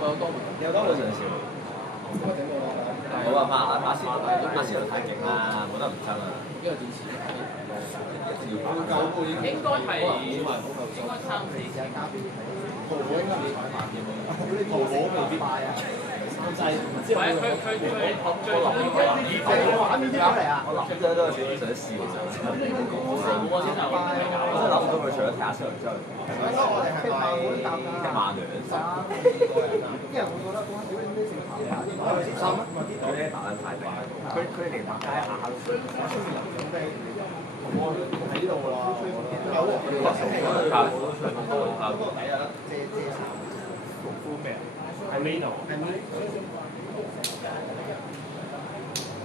有多門上笑。冇辦法啦，巴斯路太勁啦，冇得唔爭啊！呢個電視一定要打。應該係應該3、4隻。淘寶應該唔踩慢嘅，淘寶未必快啊。就係唔知佢玩呢啲嚟啊！我諗咗都有少少想笑就。我真係諗唔到佢除咗踢下車之後，我哋係踢曼聯啲人會覺得哇，屌你咩成跑馬啲馬3啊！佢哋打得太勁，佢哋連馬街亞都衰。我喺呢度㗎啦，有睇下遮衫，服膚咩啊？係 Mino，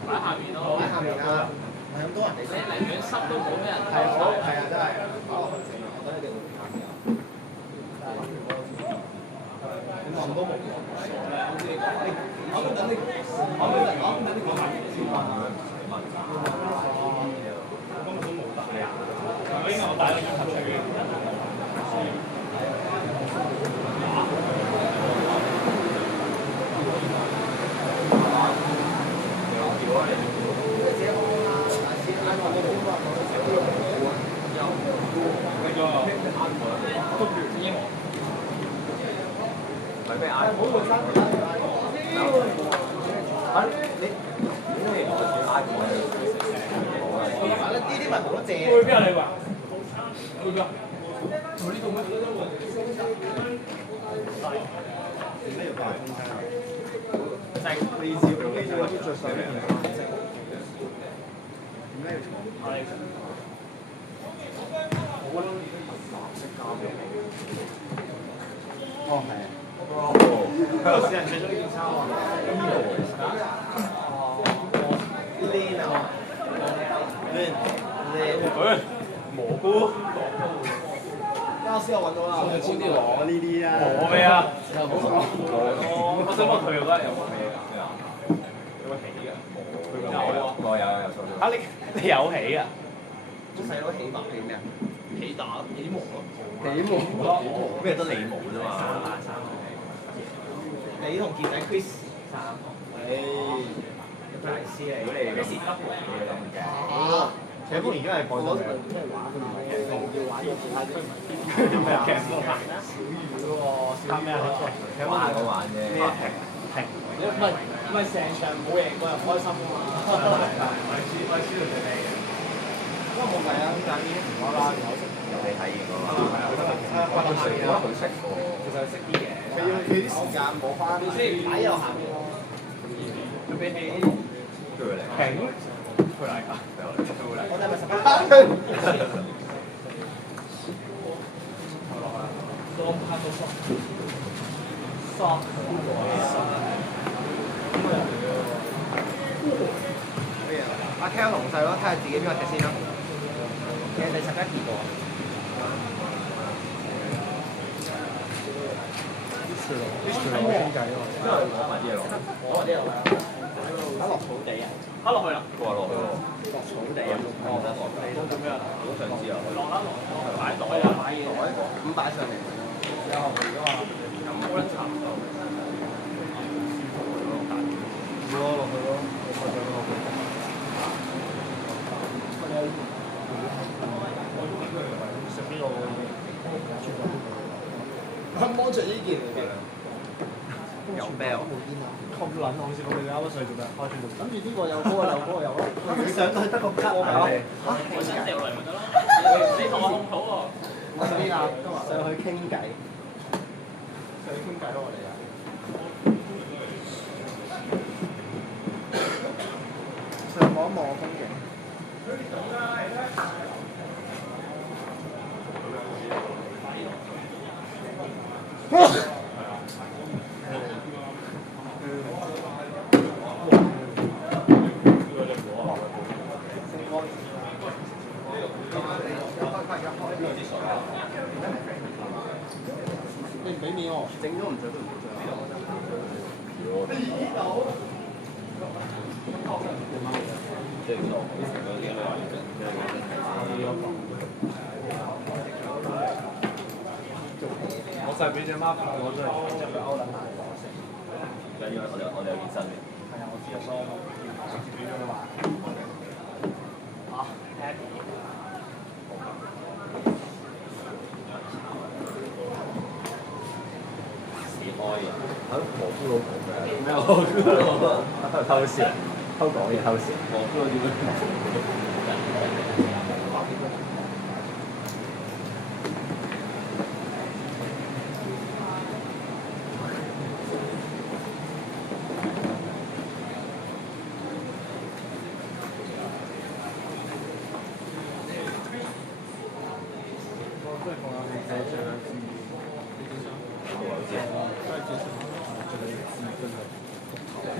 擺下面咯。喺下面啊，唔係咁多人嚟。你寧願濕都冇咩人睇。係啊，真係跑落去正啊！我覺得一定會啱嘅。咁咁都冇。我帶咗張合出嘅。係咩嗌？呢啲咪冇得借。會邊啊你話？會邊啊？我呢度咩？點解要大風車啊？你照有啲着上呢件衫色。點解要重？我覺得藍色加俾你。哦，係啊。有時人着咗呢件衫啊。Lin 啊 ，Lin。蘑菇。啱先我揾到啦，我呢啲啊。我咩啊？我想問佢嗰日有冇咩㗎？有冇起㗎？我有啊你有起啊？細佬起碼起咩啊？起打起毛咯。起毛咩都理毛啫嘛。你同傑仔 Chris 大師嚟。如果你幾時得你要咁嘅。謝峰而家係改咗咩畫？佢唔係要玩嘅其他啲。咩啊？小魚嗰個。拍咩啊？玩下咁玩啫。停。唔係成場冇贏過又唔開心㗎嘛。為輸到最尾嘅。不過冇計啊，咁但係已經唔玩啦，有識。有你睇嘅㗎嘛。佢識喎。其實識啲嘅。佢啲時間冇翻，擺又行嘅。佢俾氣。停。佢嚟㗎。我哋係咪十分？阿 Kel 龍細咯，睇下自己邊個踢先啦。你係第11個。傾偈喎。攞埋啲嘢落。攞啲落去。打落草地啊！趴落去啦。過落去喎。落草地啊！你都咁樣。好想知啊。落啦落。擺袋啊擺嘢。咁擺上嚟。有後備㗎嘛？咁冇得插唔到。落去咯，落去。食邊個？摸着呢件嚟嘅。有咩喎？咁撚好似我哋啱啱上去做咩？開住諗住呢個有，嗰個有，嗰個有咯。你上到去得個吉我咪我想掉嚟咪得咯。你同我控土喎。我上邊啊？上去傾偈。上去傾偈咯，我哋啊。上望一望風景。你唔俾面我，整咗唔着都唔着。我就係俾隻貓拍我真係，隻佢勾撚埋。因為我哋有健身嘅。係啊，我知啊，所以我直接俾咗你話。啊，happy。喺蘑菇佬講嘅咩？偷笑，偷講嘢，偷笑。蘑菇佬點樣？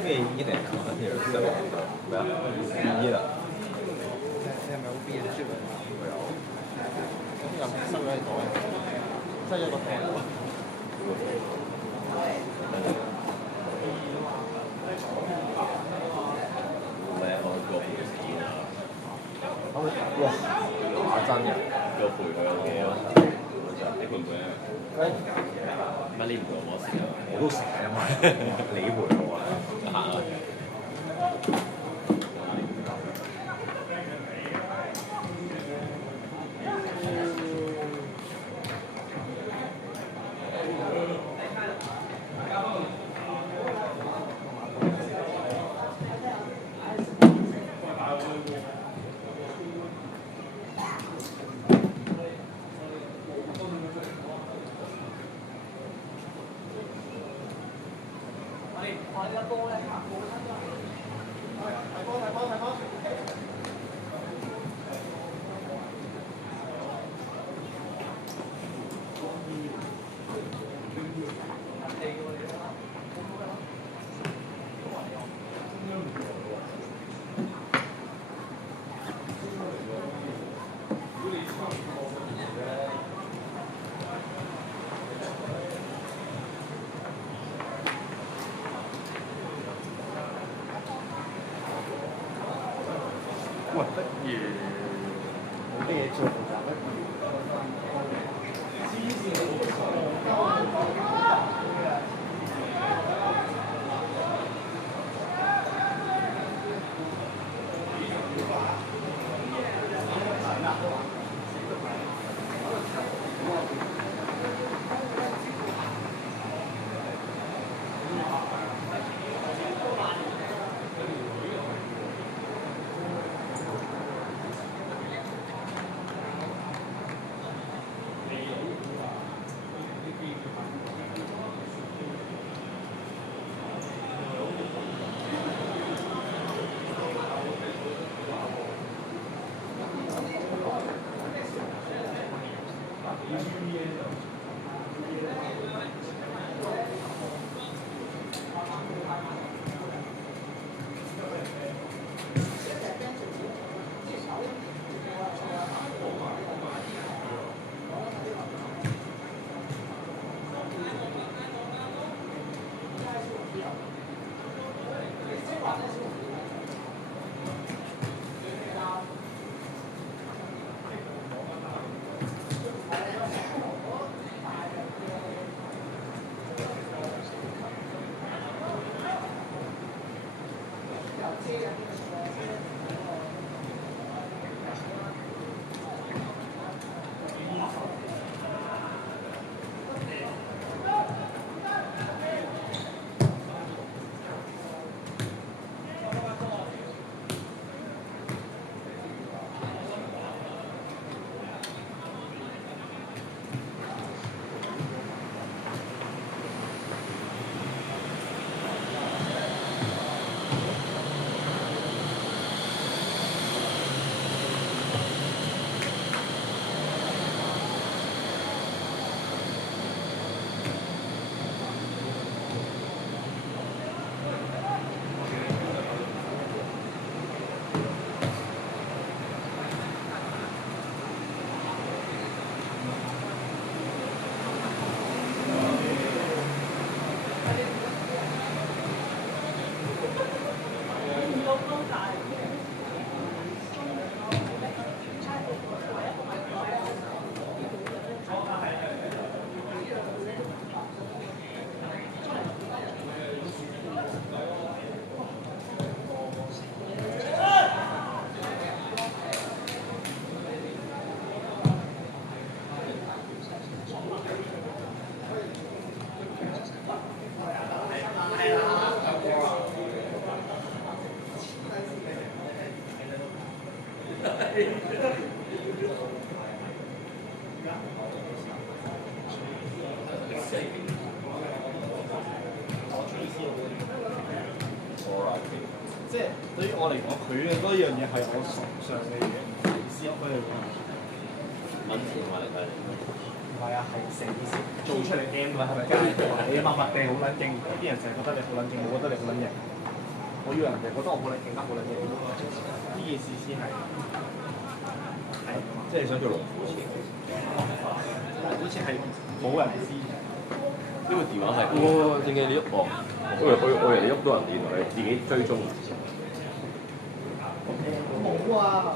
咩一定係咩啊？醫啦。你係咪好 B 啊？出嚟又收咗喺袋，收咗個袋。哇！打真嘅，要陪佢有幾啊？你陪唔陪啊？乜你唔陪我食啊？我都食啊嘛，你陪我啊？行啊！喂，不如冇咩嘢做㗎。即係對於我嚟講，佢嘅嗰樣嘢係我崇尚嘅嘢，唔係師傅嚟講。揾錢話嚟計。唔係啊，係成件事做出嚟 M 啦，係咪？你默默地好撚勁，啲人成日覺得你好撚勁，我覺得你好撚型。我以為人哋覺得我好撚勁得好撚型，呢件事先係即係想做龍虎錢。好似係冇人知。呢個電話係哇，點解你喐哦？我以為你喐到人電話，你自己追蹤。冇啊！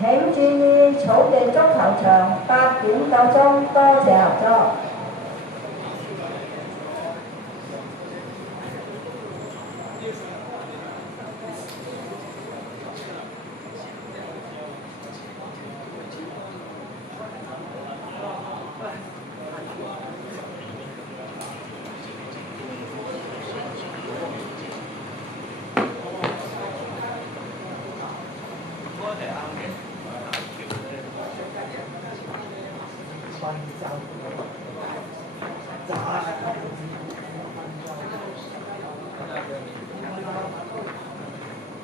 請注意草地足球場8點夠鐘，多謝合作。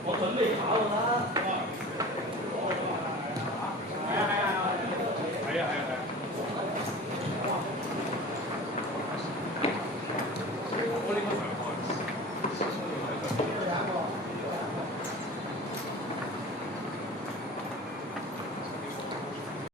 我準備跑啦。